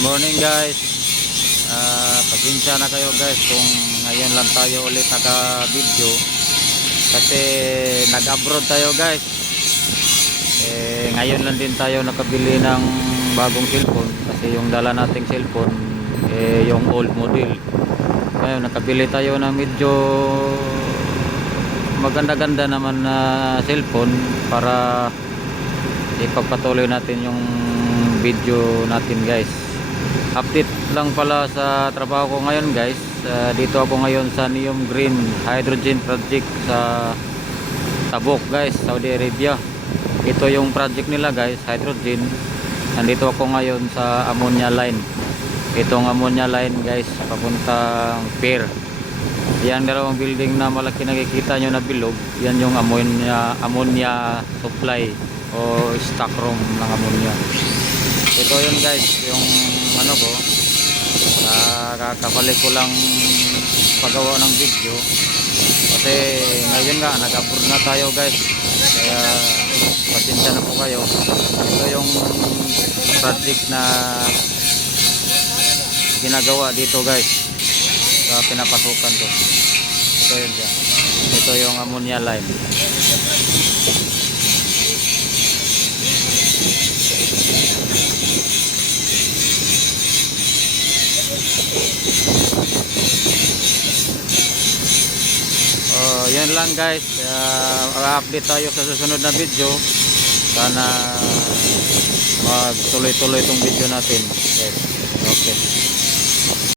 Morning guys. Pasensya na kayo guys kung ngayon lang tayo ulit naka-video kasi nag-abroad tayo guys. Ngayon lang din tayo nakabili ng bagong cellphone kasi yung dala nating cellphone yung old model. Ngayon nakabili tayo ng medyo maganda-ganda naman na cellphone para ipagpatuloy natin yung video natin guys. Update lang pala sa trabaho ko ngayon guys. Dito ako ngayon sa Neom Green Hydrogen Project sa Tabuk guys, Saudi Arabia. Ito yung project nila guys, hydrogen. Nandito ako ngayon sa ammonia line. Itong ammonia line guys, papuntang pier. Yan dalawang building na malaki nakikita nyo na bilog. Yan yung ammonia supply o stock room ng ammonia. Ito yun guys, yung ano ko, kakabalik ko lang paggawa ng video kasi ngayon nga nag-upload na tayo guys, kaya pasensya na po kayo. Ito yung project na ginagawa dito guys sa pinapasukan ko. Ito yun dyan. Ito yung ammonia line. Yan lang guys, update tayo sa susunod na video. Sana magtuloy-tuloy itong video natin guys. Okay.